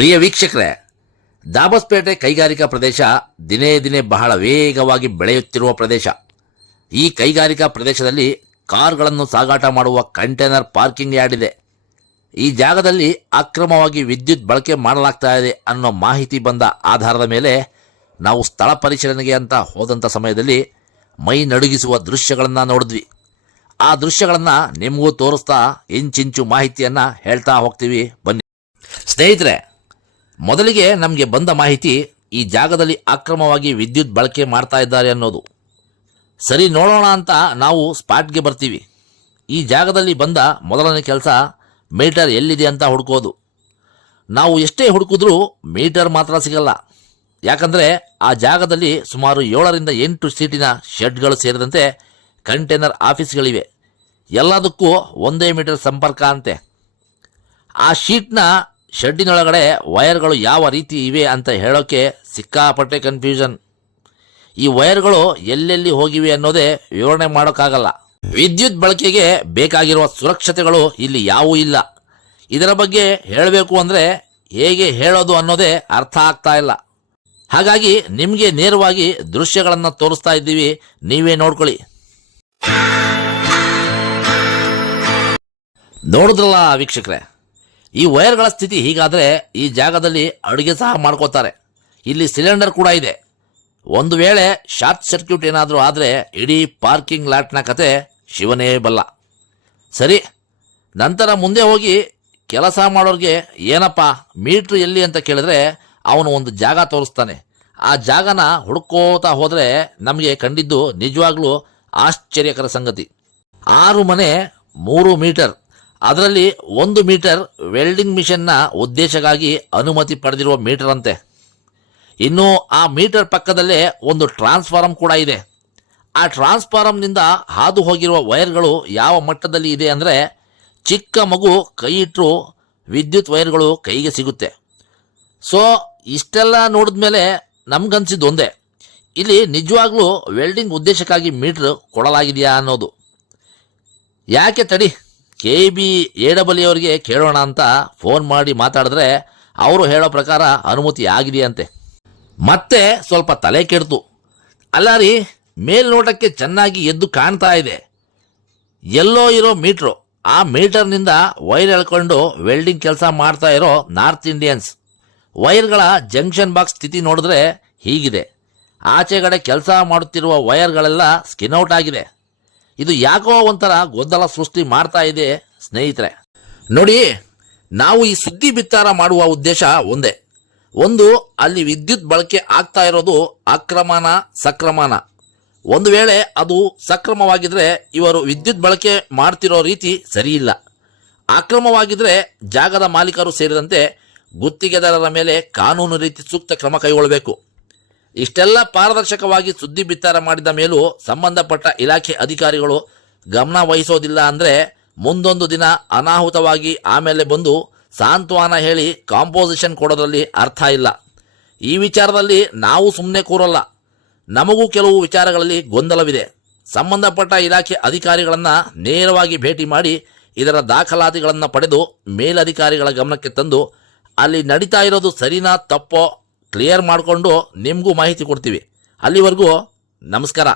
ಪ್ರಿಯ ವೀಕ್ಷಕರೇ, ದಾಬಸ್ಪೇಟೆ ಕೈಗಾರಿಕಾ ಪ್ರದೇಶ ದಿನೇ ದಿನೇ ಬಹಳ ವೇಗವಾಗಿ ಬೆಳೆಯುತ್ತಿರುವ ಪ್ರದೇಶ. ಈ ಕೈಗಾರಿಕಾ ಪ್ರದೇಶದಲ್ಲಿ ಕಾರುಗಳನ್ನು ಸಾಗಾಟ ಮಾಡುವ ಕಂಟೈನರ್ ಪಾರ್ಕಿಂಗ್ ಯಾರ್ಡ್ ಇದೆ. ಈ ಜಾಗದಲ್ಲಿ ಅಕ್ರಮವಾಗಿ ವಿದ್ಯುತ್ ಬಳಕೆ ಮಾಡಲಾಗ್ತಾ ಇದೆ ಅನ್ನೋ ಮಾಹಿತಿ ಬಂದ ಆಧಾರದ ಮೇಲೆ ನಾವು ಸ್ಥಳ ಪರಿಶೀಲನೆಗೆ ಅಂತ ಹೋದಂಥ ಸಮಯದಲ್ಲಿ ಮೈ ನಡುಗಿಸುವ ದೃಶ್ಯಗಳನ್ನು ನೋಡಿದ್ವಿ. ಆ ದೃಶ್ಯಗಳನ್ನು ನಿಮಗೂ ತೋರಿಸ್ತಾ ಇಂಚಿಂಚು ಮಾಹಿತಿಯನ್ನು ಹೇಳ್ತಾ ಹೋಗ್ತೀವಿ, ಬನ್ನಿ ಸ್ನೇಹಿತರೆ. ಮೊದಲಿಗೆ ನಮಗೆ ಬಂದ ಮಾಹಿತಿ ಈ ಜಾಗದಲ್ಲಿ ಅಕ್ರಮವಾಗಿ ವಿದ್ಯುತ್ ಬಳಕೆ ಮಾಡ್ತಾ ಇದ್ದಾರೆ ಅನ್ನೋದು. ಸರಿ, ನೋಡೋಣ ಅಂತ ನಾವು ಸ್ಪಾಟ್ಗೆ ಬರ್ತೀವಿ. ಈ ಜಾಗದಲ್ಲಿ ಬಂದ ಮೊದಲನೇ ಕೆಲಸ ಮೀಟರ್ ಎಲ್ಲಿದೆ ಅಂತ ಹುಡುಕೋದು. ನಾವು ಎಷ್ಟೇ ಹುಡುಕಿದ್ರೂ ಮೀಟರ್ ಮಾತ್ರ ಸಿಗಲ್ಲ. ಯಾಕಂದರೆ ಆ ಜಾಗದಲ್ಲಿ ಸುಮಾರು 7ರಿಂದ 8 ಸೀಟಿನ ಶೆಡ್ಗಳು ಸೇರಿದಂತೆ ಕಂಟೈನರ್ ಆಫೀಸ್ಗಳಿವೆ. ಎಲ್ಲದಕ್ಕೂ ಒಂದೇ ಮೀಟರ್ ಸಂಪರ್ಕ ಅಂತೆ. ಆ ಶೀಟ್ನ ಶೆಡ್ಡಿನೊಳಗಡೆ ವೈರ್ಗಳು ಯಾವ ರೀತಿ ಇವೆ ಅಂತ ಹೇಳೋಕ್ಕೆ ಸಿಕ್ಕಾಪಟ್ಟೆ ಕನ್ಫ್ಯೂಷನ್. ಈ ವೈರ್ಗಳು ಎಲ್ಲೆಲ್ಲಿ ಹೋಗಿವೆ ಅನ್ನೋದೇ ವಿವರಣೆ ಮಾಡೋಕ್ಕಾಗಲ್ಲ. ವಿದ್ಯುತ್ ಬಳಕೆಗೆ ಬೇಕಾಗಿರುವ ಸುರಕ್ಷತೆಗಳು ಇಲ್ಲಿ ಯಾವೂ ಇಲ್ಲ. ಇದರ ಬಗ್ಗೆ ಹೇಳಬೇಕು ಅಂದರೆ ಹೇಗೆ ಹೇಳೋದು ಅನ್ನೋದೇ ಅರ್ಥ ಆಗ್ತಾ ಇಲ್ಲ. ಹಾಗಾಗಿ ನಿಮಗೆ ನೇರವಾಗಿ ದೃಶ್ಯಗಳನ್ನು ತೋರಿಸ್ತಾ ಇದ್ದೀವಿ, ನೀವೇ ನೋಡ್ಕೊಳ್ಳಿ. ನೋಡಿದ್ರಲ್ಲ ವೀಕ್ಷಕರೇ, ಈ ವೈರ್ಗಳ ಸ್ಥಿತಿ ಹೀಗಾದರೆ ಈ ಜಾಗದಲ್ಲಿ ಅಡುಗೆ ಸಹ ಮಾಡ್ಕೋತಾರೆ. ಇಲ್ಲಿ ಸಿಲಿಂಡರ್ ಕೂಡ ಇದೆ. ಒಂದು ವೇಳೆ ಶಾರ್ಟ್ ಸರ್ಕ್ಯೂಟ್ ಏನಾದರೂ ಆದರೆ ಇಡೀ ಪಾರ್ಕಿಂಗ್ ಲಾಟ್ನ ಕತೆ ಶಿವನೇ ಬಲ್ಲ. ಸರಿ, ನಂತರ ಮುಂದೆ ಹೋಗಿ ಕೆಲಸ ಮಾಡೋರಿಗೆ ಏನಪ್ಪ ಮೀಟ್ರ್ ಎಲ್ಲಿ ಅಂತ ಕೇಳಿದ್ರೆ ಅವನು ಒಂದು ಜಾಗ ತೋರಿಸ್ತಾನೆ. ಆ ಜಾಗನ ಹುಡುಕೋತಾ ಹೋದರೆ ನಮಗೆ ಕಂಡಿದ್ದು ನಿಜವಾಗ್ಲೂ ಆಶ್ಚರ್ಯಕರ ಸಂಗತಿ. 6 ಮನೆ 3 ಮೀಟರ್, ಅದರಲ್ಲಿ 1 ಮೀಟರ್ ವೆಲ್ಡಿಂಗ್ ಮಿಷನ್ನ ಉದ್ದೇಶಕ್ಕಾಗಿ ಅನುಮತಿ ಪಡೆದಿರುವ ಮೀಟರ್ ಅಂತೆ. ಇನ್ನು ಆ ಮೀಟರ್ ಪಕ್ಕದಲ್ಲೇ ಒಂದು ಟ್ರಾನ್ಸ್ಫಾರಂ ಕೂಡ ಇದೆ. ಆ ಟ್ರಾನ್ಸ್ಫಾರಂನಿಂದ ಹಾದು ಹೋಗಿರುವ ವೈರ್ಗಳು ಯಾವ ಮಟ್ಟದಲ್ಲಿ ಇದೆ ಅಂದರೆ ಚಿಕ್ಕ ಮಗು ಕೈ ಇಟ್ಟರು ವಿದ್ಯುತ್ ವೈರ್ಗಳು ಕೈಗೆ ಸಿಗುತ್ತೆ. ಸೊ ಇಷ್ಟೆಲ್ಲ ನೋಡಿದ್ಮೇಲೆ ನಮ್ಗನ್ಸಿದ್ದು ಒಂದೇ, ಇಲ್ಲಿ ನಿಜವಾಗ್ಲೂ ವೆಲ್ಡಿಂಗ್ ಉದ್ದೇಶಕ್ಕಾಗಿ ಮೀಟ್ರ್ ಕೊಡಲಾಗಿದೆಯಾ ಅನ್ನೋದು. ಯಾಕೆ ತಡಿ, KBAW ಅವರಿಗೆ ಕೇಳೋಣ ಅಂತ ಫೋನ್ ಮಾಡಿ ಮಾತಾಡಿದ್ರೆ ಅವರು ಹೇಳೋ ಪ್ರಕಾರ ಅನುಮತಿ ಆಗಿದೆಯಂತೆ. ಮತ್ತೆ ಸ್ವಲ್ಪ ತಲೆ ಕೆಡ್ತು. ಅಲ್ಲ ರೀ, ಮೇಲ್ನೋಟಕ್ಕೆ ಚೆನ್ನಾಗಿ ಎದ್ದು ಕಾಣ್ತಾ ಇದೆ, ಎಲ್ಲೋ ಇರೋ ಮೀಟ್ರು. ಆ ಮೀಟರ್ನಿಂದ ವೈರ್ ಎಳ್ಕೊಂಡು ವೆಲ್ಡಿಂಗ್ ಕೆಲಸ ಮಾಡ್ತಾ ಇರೋ ನಾರ್ತ್ ಇಂಡಿಯನ್ಸ್. ವೈರ್ಗಳ ಜಂಕ್ಷನ್ ಬಾಕ್ಸ್ ಸ್ಥಿತಿ ನೋಡಿದ್ರೆ ಹೀಗಿದೆ. ಆಚೆಗಡೆ ಕೆಲಸ ಮಾಡುತ್ತಿರುವ ವೈರ್ಗಳೆಲ್ಲ ಸ್ಕಿನ್ಔಟ್ ಆಗಿದೆ. ಇದು ಯಾಕೋ ಒಂಥರ ಗೊಂದಲ ಸೃಷ್ಟಿ ಮಾಡ್ತಾ ಇದೆ ಸ್ನೇಹಿತರೆ. ನೋಡಿ, ನಾವು ಈ ಸುದ್ದಿ ಬಿತ್ತಾರ ಮಾಡುವ ಉದ್ದೇಶ ಒಂದೇ. ಒಂದು, ಅಲ್ಲಿ ವಿದ್ಯುತ್ ಬಳಕೆ ಆಗ್ತಾ ಇರೋದು ಅಕ್ರಮನ ಸಕ್ರಮನ. ಒಂದು ವೇಳೆ ಅದು ಸಕ್ರಮವಾಗಿದ್ರೆ ಇವರು ವಿದ್ಯುತ್ ಬಳಕೆ ಮಾಡ್ತಿರೋ ರೀತಿ ಸರಿಯಿಲ್ಲ. ಅಕ್ರಮವಾಗಿದ್ರೆ ಜಾಗದ ಮಾಲೀಕರು ಸೇರಿದಂತೆ ಗುತ್ತಿಗೆದಾರರ ಮೇಲೆ ಕಾನೂನು ರೀತಿ ಸೂಕ್ತ ಕ್ರಮ ಕೈಗೊಳ್ಳಬೇಕು. ಇಷ್ಟೆಲ್ಲ ಪಾರದರ್ಶಕವಾಗಿ ಸುದ್ದಿ ಬಿತ್ತಾರ ಮಾಡಿದ ಮೇಲೂ ಸಂಬಂಧಪಟ್ಟ ಇಲಾಖೆ ಅಧಿಕಾರಿಗಳು ಗಮನ ವಹಿಸೋದಿಲ್ಲ ಅಂದರೆ ಮುಂದೊಂದು ದಿನ ಅನಾಹುತವಾಗಿ ಆಮೇಲೆ ಬಂದು ಸಾಂತ್ವನ ಹೇಳಿ ಕಾಂಪೋಸಿಷನ್ ಕೊಡೋದ್ರಲ್ಲಿ ಅರ್ಥ ಇಲ್ಲ. ಈ ವಿಚಾರದಲ್ಲಿ ನಾವು ಸುಮ್ಮನೆ ಕೂರಲ್ಲ. ನಮಗೂ ಕೆಲವು ವಿಚಾರಗಳಲ್ಲಿ ಗೊಂದಲವಿದೆ. ಸಂಬಂಧಪಟ್ಟ ಇಲಾಖೆ ಅಧಿಕಾರಿಗಳನ್ನು ನೇರವಾಗಿ ಭೇಟಿ ಮಾಡಿ ಇದರ ದಾಖಲಾತಿಗಳನ್ನು ಪಡೆದು ಮೇಲಧಿಕಾರಿಗಳ ಗಮನಕ್ಕೆ ತಂದು ಅಲ್ಲಿ ನಡೀತಾ ಇರೋದು ಸರಿನಾ ತಪ್ಪೋ ಕ್ಲಿಯರ್ ಮಾಡಿಕೊಂಡು ನಿಮಗೂ ಮಾಹಿತಿ ಕೊಡ್ತೀವಿ. ಅಲ್ಲಿವರೆಗೂ ನಮಸ್ಕಾರ.